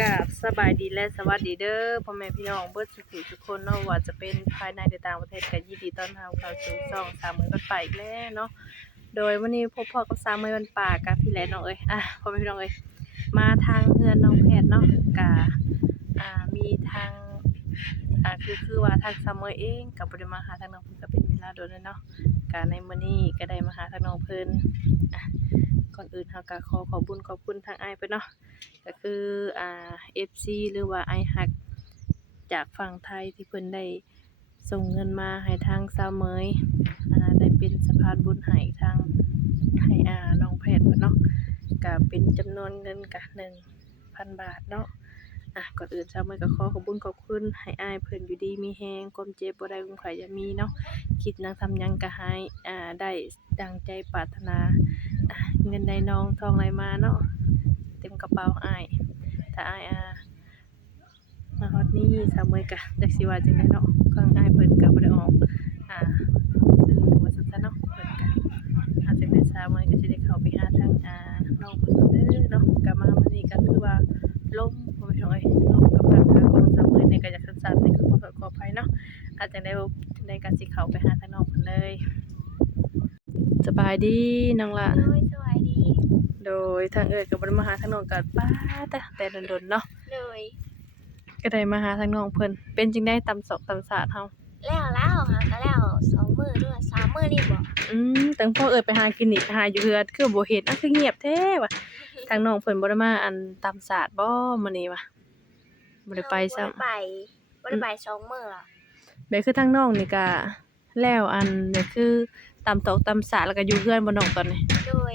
กาบสบายดีและสวัสดีเด้อพ่อแม่พี่น้องเบิดสุขทุกคนเนาะว่าจะเป็นภายในหรือต่างประเทศก็ยินดีต้อนรับเข้าสู่ช่องสามมือวันป่าอีกแล้วเนาะโดยวันนี้พบพ่อกับสามมือวันป่ากับพี่แหลน้องเอ้ยอะพ่อแม่พี่น้องเอ้ยมาทางเฮือนน้องแพทย์เนาะกะอ่ามีทางอ่าคือคือว่าทางสามมือเองก็บ่ได้มาหาทางน้องเพิ่นก็เป็นเวลาโดนแล้วเนาะกะในมื้อนี้ก็ได้มาหาทางน้องเพิ่นก่อนอื่นเฮาก็ขอขอบคุญขอบคุณทางอ้ายเพิ่นเนาะ ก็คืออ่า FC หรือว่าไอฮัก จากฝั่งไทยที่เพิ่นได้ส่งเงินมาให้ทางสาวเมยอ่าได้เป็นสะพานบุญให้ทางให้อ่าน้องแพทย์เพิ่นเนาะก็เป็นจำนวนเงินกะ1,000บาทเนาะอะก่อนอื่นสาวเมยก็ขอขอบคุญขอบคุณให้อายเพิ่นอยู่ดีมีแฮงความเจ็บบ่ได้ความไข้อย่ามีเนาะคิดหยังทำยังก็ให้อ่าได้ดังใจปรารถนาเงินใดนองทองไหลมาเนาะ เต็มกระเป๋าอ้ายถ้าอ้ายอามาฮอดนี้สาวเมยกะจักสิว่าจังไดเนาะข้างอ้ายเพิ่นก็บ่ได้ออกอ่าซื้อว่าซั่นซะเนาะเพิ่นก็อาจจะเป็นสาวเมยก็สิได้เข้าไปหาทางอ่าน้องเพิ่นเด้อเนาะก็มามื้อนี้ก็คือว่าลมบ่แม่นเอ้ยลมกับพัดพาของสาวเมยเนี่ยก็อยากสั้นๆนี่ก็ขอโทษขออภัยเนาะอาจจะได้จังได๋ก็สิเข้าไปหาทางน้องเพิ่นเลยสบายดีน้องละ โดยทางเอิดกับบริมาหาทางน้องกัป้าแต่แต่ดนๆเนาะเลยก็ได้มาหาทางน้องเพิ่นเป็นจึงได้ตำศอกตำสาดเฮาแล้วแล้วค่ะก็แล้วสองมือด้วยสามมือนี่บอกอืมตั้งพ่อเอิดไปหากินอีกหาอยู่เฮือดคือบ่เห็นอะคือเงียบแท้ว่ะทางน้องเพิ่นบ่ได้มาอันตำสาดบ่มื้อนี้ว่ะบ่ได้ไปซ้ำบ่ได้ไปบ่ได้ไปสองมือหรอกแบบคือทางน้องนี่ก็แล้วอันแบบคือตำตอกตำสาดแล้วก็อยู่เฮือนบ่น้องตอนนี้โดย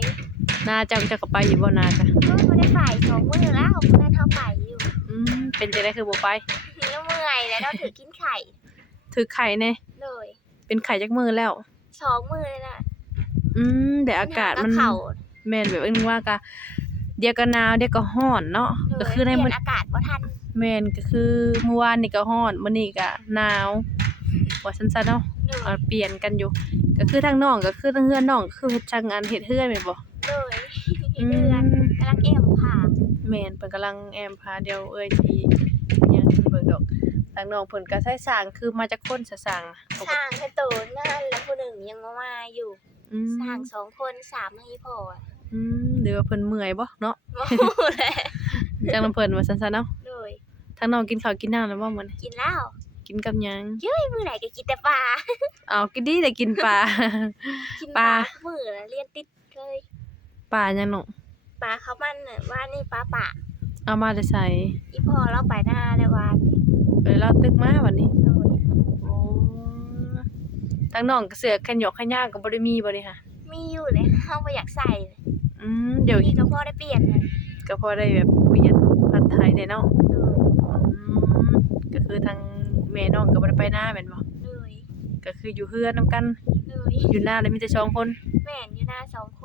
นาจังจะก็ไปอยู่บ่นาจ้ะก็บ่ได้ไปสองมือแล้วเพื่อนเท่าไปอยู่อืมเป็นจังได๋คือบ่ไปแล้วเมื่อยแล้วเราถือกินไข่ ถือไข่แน่เลยเป็นไข่จักมื้อแล้วสองมือเลยนะอืมแต่อากาศมันเข่าแม่นแบบนึงว่าก็เดี๋ยวก็หนาวเดี๋ยวก็ร้อนเนาะเลยก็คือในเปมื้ลี่อยนอากาศบ่ทันแม่นก็คือเมื่อวานนี่ก็ร้อนมื้อนี้ก็หนาวว่าซั่นๆเนาะเลยเอาเปลี่ยนกันอยู่ ก็คือทางน้องก็คือทางเฮือนน้องก็คือเฮ็ดช่างงานเฮ็ดเฮือนแม่นบ่ เลยอืเดือนมกำลังเอ็มค่ะแม่นเพิ่นกำลังแอมพาเดียวเอ้ยสิยังเบิ่งดอกทางน้องเพิ่นก็ใช้สร้างคือมาจากคนซะสร้างน่ะปกสติร้างแค่โตงานแล้วผู้หนึ่งยังมามาอยู่อืมสร้างสองคนสามให้พออืมหรือว่าเพิ่นเมื่อยบ่เนาะโอ้โหแหละจังนำเพิ่นว่าซั่นๆเนาะเลยทางน้องกินข้าวกินน้ำแล้วบ่มื้อนี้กินแล้วกินกับหยังเย้ยมือไหนก็กินแต่ปลาเอากินดีแต่กินปลา กินปลามือแล้วเรียนติดเลย ปลายังน้องปลาเขามันน่ะว่านี่ปลาปะเอามาได้ใส่อีพอเราไปหน้าแล้ววานไปเราตึกมาวันนี้โดยโอ้ทั้งน้องก็เสือแขนยกแขนยาวก็บ่ได้มีบ่นี่ค่ะมีอยู่เลยเฮาบ่อยากใส่เลยอืมเดี๋ยวนี่ก็พอได้เปลี่ยนเลยก็พอได้แบบเปลี่ยนผัดไทยได้เนาะโดยอืมก็คือทางแม่น้องก็บ่ได้ไปหน้าแม่นบ่โดยก็คืออยู่เฮือนนํกันโดยอยู่หน้าแล้วมีแต่สองคนแม่นอยู่หน้าสองคน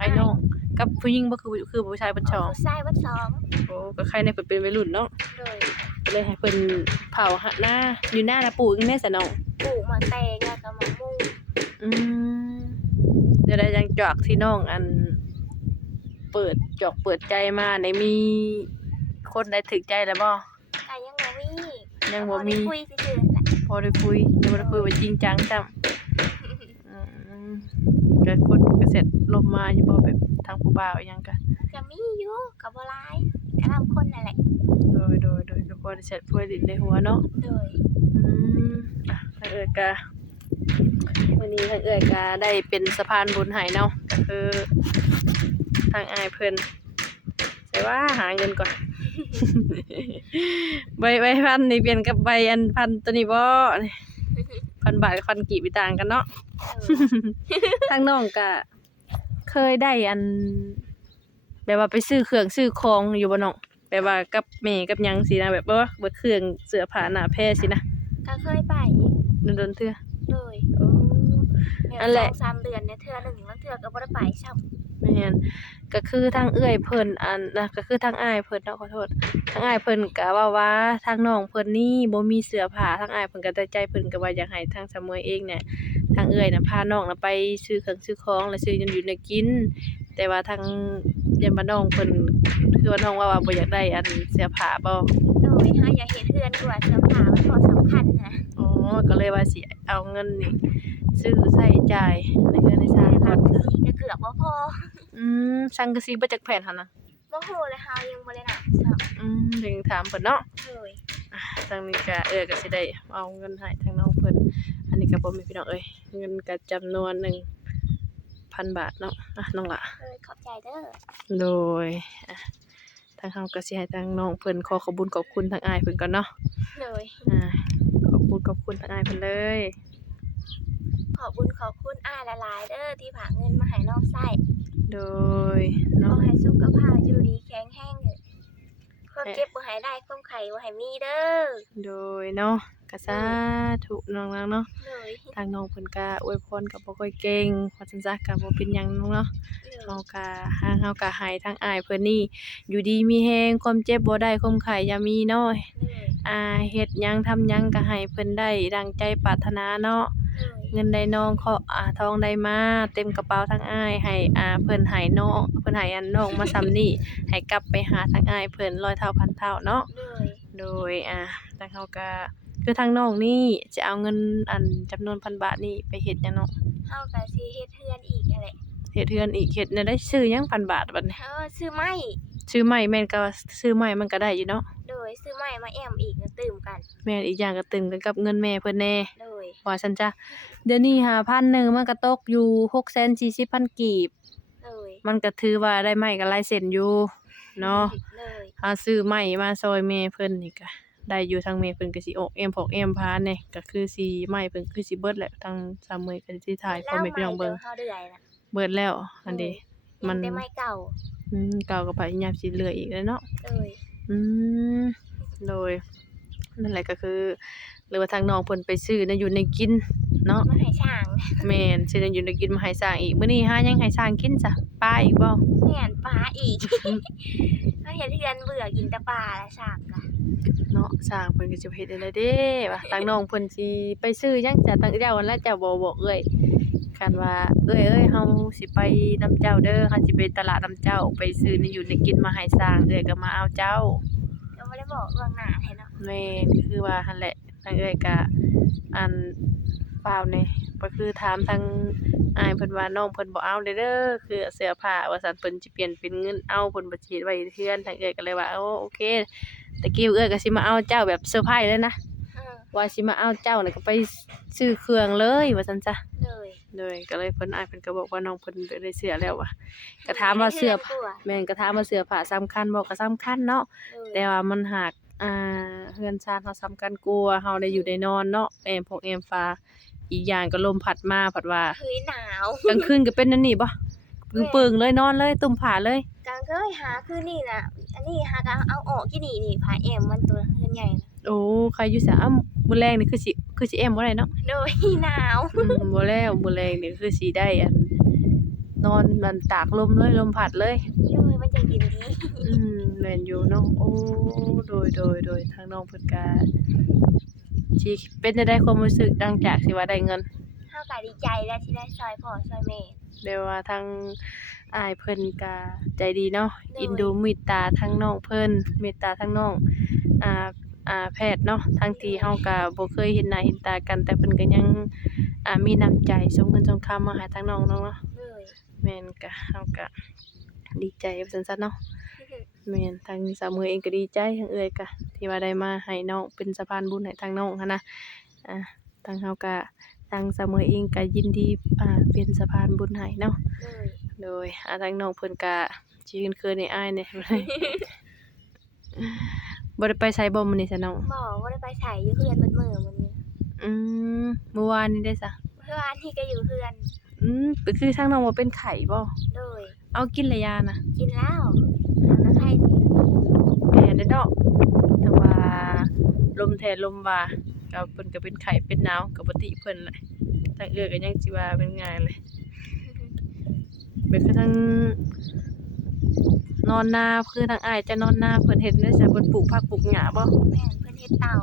ไอ้น้องกับผู้หญิงบ่คือคือผู้ชายเพิ่นสองผู้ชายวัดสองโอ้ก็ใครในเพิ่นเป็นวัยรุ่นเนาะโดยก็เลยให้เพิ่นเผาหะหน้าอยู่หน้าน่ะปลูกจังได๋ซะน้องปลูกหมอนแตงแล้วก็หมอนมุ้งอืมเดี๋ยวได้ยังจอกที่น้องอัน เปิดจอกเปิดใจมาในมีคนได้ถึกใจแล้วบ่ก็ยังบ่มียังบ่มีพอได้คุยซื่อๆแหละพอได้คุยยังบ่ได้คุยว่าจริงจังจ้ำอืมก็คนก็ เสร็จลมมาอยู่บ่แบบทางผู้บ่าวอิหยังก็ก็มีอยู่ก็บ่หลายก็ลำคนนั่นแหละโดยโดยโดยก็พอได้เสร็จพอได้ในหัวเนาะโดยอืมอะทางเอิ้นก็วันนี้ทางเอิ้นก็ได้เป็นสะพานบุญให้เนาะก็คือทางอายเพิ่นแต่ว่าหาเงินก่อน ใบใบพันนี่เปลี่ยนกับใบอันพันตัวนี้บ่นี่พันบาทกับพันกีบอีต่างกันเนาะ ทางน้องก็ เคยได้อันแบบว่าไปซื้อเครื่องซื้อของอยู่บ่น้องแบบว่ากับแม่กับหยังสินะแบบว่าเบิดเครื่องเสื้อผ้าหน้าแพรสินะก็เคยไปโดนๆเทื่อโดยโอ้แม่นั่นแหละ สองสามเดือนเนี่ยเทื่อหนึ่งแล้วเทื่อก็บ่ได้ไปซ้ำ แม่นก็คือทางเอื้อยเพิ่นอันนะก็คือทางอ้ายเพิ่นเนาะขอโทษทางอ้ายเพิ่นก็ว่าว่าทางน้องเพิ่นนี่บ่มีเสื้อผ้าทางอ้ายเพิ่นก็แต่ใจเพิ่นก็ว่าอยากให้ทางสามวยเองเนี่ยทางเอื้อยน่ะพาน้องน่ะไปซื้อเครื่องซื้อของแล้วซื้อหยังอยู่ในกินแต่แต่ว่าทางยันบ้านน้องเพิ่นคือว่าน้องว่าว่าบ่อยากได้อันเสื้อผ้าบ่โดยเฮาอยากเฮ็ดเฮือนด้วยเสื้อผ้ามันบ่สำคัญนะอ๋อก็เลยว่าสิเอาเงินนี่ ซื้อใช้จ่ายในเงินในสร้างแต่ก่หอลันงสีก็เกือบบ่พออืมสังกะสีบ่จักแผ่นหั่นน่ะบ่ฮู้เลยเฮายังบ่ได้นับซักอืมถึงถามเพิ่นเนาะโดยทางนี้ก็เออก็สิได้เอาเงินให้ทางน้องเพิ่นอันนี้ก็บ่มีพี่น้องเอ้ยเงินก็จำนวน1,000บาทเนาะอะน้องละโดยขอบใจเด้อโดยอะทางเฮาก็สิให้ทางน้องเพิ่นขอขอบคุญขอบคุณทางอ้ายเพิ่นก่อนเนาะโดยอ่าขอบคุณขอบคุณทางอ้ายเพิ่นเลย ขอบคุญขอบคุณอ้ายหลายๆเด้อที่ฝากเงินมาให้น้องใช้โดยขอเนาะให้สุขภาพอยู่ดีแข็งแรงเด้อความเจ็บบ่ให้ได้ความไข้บ่ให้มีเด้อโดยเนาะก็สาธุน้องๆเนาะโดยทางน้องเพิ่นก็อวยพรก็บ่ค่อยเก่งว่าซั่นซะก็บ่เป็นหยังน้องเนาะเฮาก็ทางเฮาก็ให้ทางอ้ายเพิ่นนี่ อยู่ดีมีแฮงความเจ็บบ่ได้ความไข้อย่ามีเนาะโดยอ่าเฮ็ดหยังทำหยังก็ให้เพิ่นได้ดังใจปรารถนาเนาะโดย เงินได้น้องเคาะอ่าทองได้มาเต็มกระเป๋าทางอ้ายให้อ่าเพิ่นให้น้องเพิ่นให้อันน้องมาซ้ำนี่ให้กลับไปหาทางอ้ายเพิ่นร้อยเท่าพันเท่าเนาะโดยโดยอ่าทางเฮาก็คือทางน้องนี่จะเอาเงินอันจำนวนพันบาทนี่ไปเฮ็ดหยังเนาะ เฮาก็สิเฮ็ดเฮือนอีกนั่นแหละ เฮ็ดเฮือนอีกเฮ็ดเนี่ยได้ซื้อหยังพันบาทบัดนี้เออซื้อไม้ซื้อใหม่แม่นก็ซื้อใหม่มันก็ได้อยู่เนาะโดยซื้อไม้มาแอมอีกก็ตื่มกันแม่นอีกอย่างก็ตึงกันกับเงินแม่เพิ่นแน่โดยว่าซั่นจ้ะเดี๋ยวนี้5,000นึงมันก็ตกอยู่640,000กีบโดยมันก็ถือว่าได้ไม้ก็หลายเส้นอยู่เนาะเลยหาซื้อไม้มาซอยแม่เพิ่นนี่ก็ได้อยู่ทางแม่เพิ่นก็สิออกเอ็มพอกเอ็มพาเนี่ยก็คือสิไม้เพิ่นคือสิเบิดแหละทางสามมื้อก็สิถ่ายพ่อแม่พี่น้องเบิ่งเฮาเดือยน่ะ เบิดแล้ว อันเด้มันยังแต่ไม้เก่าอืมเก่าก็พยายามสิเหลืออีกแล้วเนาะเลยอืมโดยนั่นแหละก็คือ หรือว่าทางน้องเพิ่นไปซื้อนะอยู่ในกินเนาะมาให้ช่างแม่นซื้อนะอยู่ในกินมาให้สร้างอีกมื้อนี้หาหยังให้สร้างกินจ้ะปลาอีกบ่แม่นปลาอีกเฮาเฮ็ดเฮือนเบื่อกินแต่ปลาและช่างก็เนาะสร้างเพิ่นก็สิไปเฮ็ดได้เด้ว่าทางน้องเพิ่นสิไปซื้อหยังจ้ะทางเจ้าวันละเจ้าบ่บอกเอ้ย คันว่า เอ้ยเอ้ยเฮาสิไปนํเจ้าเด้อเฮาสิไปตลาดนํเจ้าไปซื้อนี่อยู่ในกินมาให้สร้างเอ้ยก็มาเอาเจ้าก็บ่ได้บอกเรื่องหน้าให้เนาะแม่นก็คือว่าหั่นแหละทางเอ้ยก็อันเปล่านี่ก็คือถามทางอ้ายเพิ่นว่าน้องเพิ่นบ่เอาเด้อเด้อคือเสื้อผ้าว่าซั่นเพิ่นสิเปลี่ยนเป็นเงินเอาเพิ่นบ่สิไว้เทือนทางเอ้ยก็เลยว่าโอ้โอเคตะกี้เอ้ยก็สิมาเอาเจ้าแบบเซอร์ไพรส์เลยนะเออว่าสิมาเอาเจ้าน่ะก็ไปซื้อเครื่องเลยว่าซั่นจ้ะเลย เลยก็เลยเพิ่นอ้ายเพิ่นก็บอกว่าน้องเพิ่นได้เสื้อแล้วว่ะก็ถามว่าเสื้อผ้าแม่นก็ถามว่าเสื้อผ้าสำคัญบ่ก็สำคัญเนาะแต่ว่ามันหากอ่าเฮือนชาติเฮาสำคัญกลัวาเฮาได้อยู่ได้นอนเนาะแอมพกแอมฟ้า อีกอย่างก็ลมพัดมาพัดว่าเฮ้ยหนาวกลางคืนก็เป็นนั่นนี่บ่ปึงๆเลยนอนเลยตุ่มผ้าเลยกลางเคยหาคือนี่น่ะอันนี้หาก็เอาออกที่นี่นี่ผาแอมมันตัวเฮือนใหญ่น่ะ โอ้ใครอยู่ซะอ้ำมื้อแรงนี่คือสิคือสิแอมบ่ได้เนาะโดยหนาวอืมบ่แล้วมื้อแรงนี่คือสิได้อัน นอนมันตากลมเลยลมพัดเลย โดยมันจะเย็นดีอืมแม่นอยู่เนาะโอ้โดยโดยโดยทางน้องเพิ่นก็สิเป็นจังได๋ความรู้สึกหลังจากที่ว่าได้เงิน เฮาก็ดีใจแล้วที่ได้ซอยพ่อซอยแม่เรียกว่าทางอ้ายเพิ่นก็ใจดีเนาะ โดย อินดูเมตตาทั้งน้องเพิ่นเมตตาทั้งน้อง อ่า อ่าแพทย์เนาะทั้งที่เฮาก็บ่เคยเห็นหน้าเห็นตากัน แต่เพิ่นก็ยังอ่ามีน้ำใจส่งเงินส่งคำมาให้ทางน้องเนาะเลยแม่นก็เฮาก็ดีใจว่าซั่นซะเนาะแม่นทางสาวมือเองก็ดีใจทางเอื้อยก็ที่ว่าได้มาให้น้องเป็นสะพานบุญให้ทางน้องหันนะอ่าทางเฮาก็ทางสาวมือเองก็ยินดีอ่าเป็นสะพานบุญให้เนาะเลยโดยอาทางน้องเพิ่นก็สิเคืนในอ้ายเนี่ย บ่ได้ไปไสบ่มื้อนี้ซะน้องบอกว่าได้ไปใส่อยู่เพื่อนมันมือมันนี้อืมเมื่อวานนี้ได้ซะเพื่อนที่ก็อยู่เพื่อนอืมก็คือทางน้องบ่เป็นไข้บ่โดยเอากินระยานะกินแล้วแล้วใครดีแม่นเด้อเนาะแต่ว่าลมแทนลมว่าก็เพิ่นก็เป็นไข้เป็นหนาวก็บ่ติเพิ่นแหละทางเอื้อก็ยังสิว่าเป็นง่ายเลยเป็นคือทาง นอนนาคือทางอ้ายจะนอนนาเพิ่นเฮ็ดได้ซะเพิ่นปลูกผักปลูกหญ้าบ่แม่นเพื่อนเฮ็ดเต่า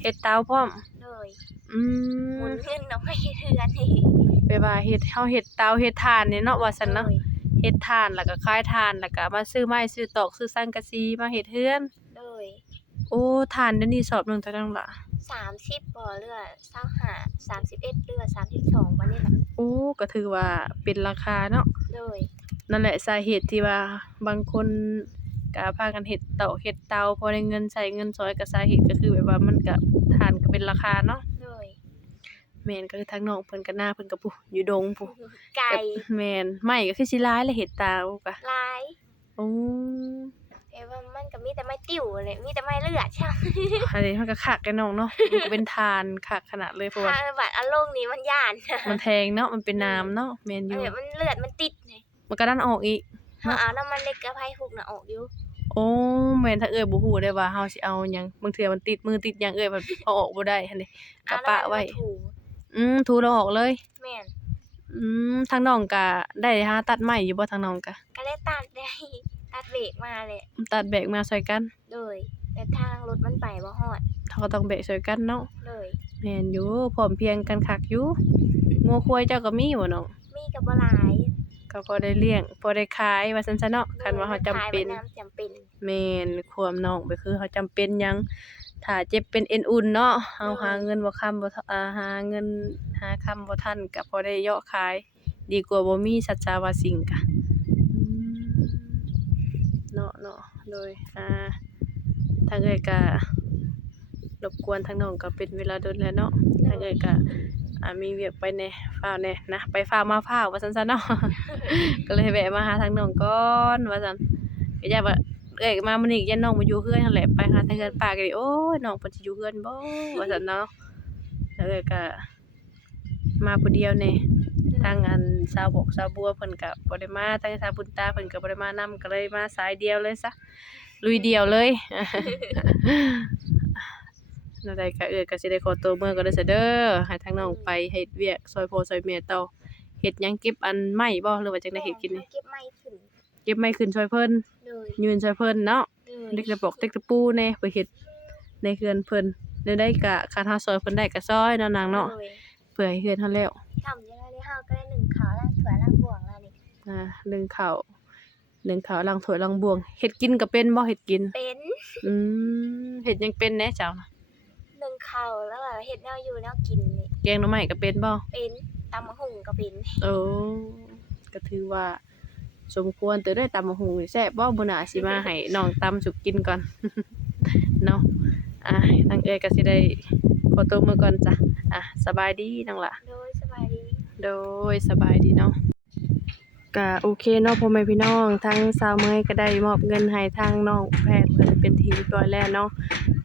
เฮ็ดเตาพร้อมเลยอืหมุมนขึ้นเอาไปเฮ็ดเฮือนนี่ไปว่าเฮ็ดเฮาเฮ็ดเตาเฮ็ดถ่านนี่เนาะว่าซั่นเนาะโดยเฮ็ดถ่านแล้วก็ขายถ่านแล้วก็มาซื้อไม้ซื้อตอกซื้อสังกะสีมาเฮ็ดเรือนโดยโอ้ถ่านเดี๋ยวนี้สอบหนึงเท่านั้นล่ะ30บ่เรือ25 31เรือ32บัดนี้ล่ะโอ้ก็ถือว่าเป็นราคาเนาะโดย นั่นแหละสาเหตุที่ว่าบางคนก็พากันเฮ็ดเตาเฮ็ดเตาพอได้เงินใช้เงินซอยก็สาเหตุก็คือแบบว่ามันก็ถ่านก็เป็นราคาเนาะโดยแม่นก็คือทางน้องเพิ่นก็หน้าเพิ่นก็ผู้อยู่ดงผู้ไก่แม่นไม้ก็คือสิหลายแหละเฮ็ดเตาก็ลายโอ้แต่ว่ามันก็มีแต่ไม้ติ้วแหละมีแต่ไม้เลือดใช่อันนี้มันก็คักแกน้องเนาะมันก็เป็นทานคักขนาดเลยเพราะว่าทางบัดอารมณ์นี้มันย่านมันแทงเนาะมันเป็นน้ำเนาะแม่นอเอยู่อมันเลือดมันติดนี่ มันก็ดันออกอีกเฮาเอาน้ำมันเล็กกระไผหุกน่ะออกอยู่โอ้แม่นถ้าเอ้ยบ่ฮู้ได้ว่าเฮาสิเอาหยังบางเทื่อมันติดมือติดหยังเอ้ยมันเอาออกบ่ได้หั่นนี่ก็เอาปะน้ำมันไว้มาถูอืมถูแล้วออกเลย แม่นอืมทางน้องก็ได้หาตัดไม้อยู่บ่ทางน้องก็ก็เลยตัดได้ ตัดเบรกมาเลยตัดแบกมาช่วยกัน โดยแต่ทางรถมันไปบ่ฮอดเขาก็ต้องแบกช่วยกันเนาะเลยแม่นอยู่พร้อมเพรียงกันคักอยู่งัวควายเจ้าก็มีบ่น้องมีกับบ่หลาย ก็พอได้เลี้ยงพอได้ขายว่าซั่นซะเนาะคันว่าเฮาจำเป็นขยไว้ำจำเป็นแม่นความน้องไปคือเขาจำเป็นหยังถ้าเจ็บเป็นเอ็นอุ่นเนาะเฮาหาเงินบ่ค้ำบ่ทอ่าหาเงินหาค้ำบ่ทันก็พอได้เหาะขาย ดีกว่าบ่มีสัจจาวาสิ่งกะอืมเนาะเนาะโดยอ่าทางเอ้ยก็รบกวนทางน้องก็เป็นเวลาโดนแล้วเนาะทางเอ้ยก็ อ่ามีเวียกไปแหน่ฟ้าวแหน่นะไปฟ้าวมาฟ้าวว่าซั่นๆเนาะ ก็เลยแวะมาหาทางน้องก่อนว่าซั่นก็อยากว่าเอ้ยมามื้อนี้ยันน้องมาอยู่เฮือนนั่นแหละไปหาทางเฮือนป้าก็ดิโอ้ยน้องเพิ่นสิอยู่เฮือนบ่ว่าซั่นเนาะแล้วเอ้ยก็มาผู้เดียวแหน่ทางอันสาวบกสาวบัวเพิ่นก็บ่ได้มาทางสาวบุญตาเพิ่นก็บ่ได้มานำก็เลยมาสายเดียวเลยซะลุยเดียวเลย นั่นใดก็เอื้อก็สิได้ขอตัวเมื่อก็เด้อซะเด้อให้ทางน้องไปเฮ็ดเวียกซอยพ่อซอยแม่ต่อเฮ็ดหยังเก็บอันไม้บ่หรือว่าจังได๋เฮ็ดกินนี่เก็บไม้ขึ้นเก็บไม้ขึ้นช่วยเพิ่นเลยยืนช่วยเพิ่นเนาะเลยเด็กตะปอกเด็กตะปูแน่ไปเฮ็ดในเฮือนเพิ่นเดี๋ยวได้ก็คันเฮาซอยเพิ่นได้ก็ซอยเนาะนางเนาะเลยเพื่อให้เฮือนเฮาแล้วทำยังไงได้เฮาก็ได้หนึ่งขาวล่างถั่วล่างบวงแล้วนี่อ่านึ่งข้าวนึ่งข้าวล้างถ้วยล้างบวงเฮ็ดกินก็เป็นบ่เฮ็ดกิน เป็น อืมเฮ็ดหยังเป็นแหน่เจ้าหนึ่ง ขาวแล้วแบบเฮ็ดแนวอยู่แนวกินนี่แกงหน่อไม้ก็เป็นบ่เป็นตำมะหุ่งก็เป็นโอ้ก็ถือว่า สมควรเตอได้ตำบักหุ่งนี่แซ่บบ่บ่น่าสิมาให้น้องตำสุกกินก่อน เนาะอะทางเอ้ยก็สิได้ขอตัวมื้อก่อนจ้ะอะสบายดีน้องล่ะโดยสบายดี โดยสบายดีเนาะก็โอเคเนาะพ่อแม่พี่น้องทั้งสาวเมยก็ได้มอบเงินให้ทางน้องแพทย์เพิ่นเป็นที่เรียบร้อยแล้วเนาะ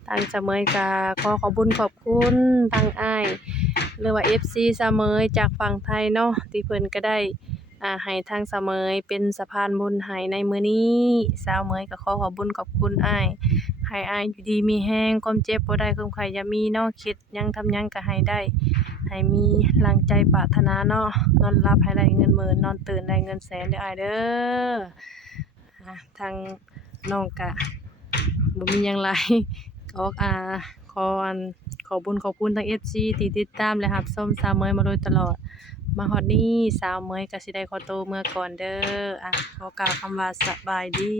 ทางเสมยก็ขอขอบุญขอบคุณทางอ้ายหรือว่า FC สมยจากฝั่งไทยเนาะที่เพิ่นก็ได้อ่าให้ทางเสมยเป็นสะพานบุญให้ในมื้อนี้สาวเมยก็ขอขอบุญขอบคุณอ้ายให้อ้ายอยู่ดีมีแฮงความเจ็บบ่ได้ความไข้อย่ามีเนาะคิดยังทำหยังก็ให้ได้ให้มีแรงใจปรารถนาเนาะนอนรับให้ได้เงินหมื่นนอนตื่นได้เงินแสนเด้ออ้ายเด้อทางน้องกะบ่มีหยังหลาย ก็อ่าขออันขอบุญขอบคุณทาง FC ที่ติดตามและรับส้มสาวเมยมาโดยตลอด มาฮอดนี่สาวเมยก็สิได้ขอโตวเมื่อก่อนเด้ออะขอกล่าวคำว่าสบายดี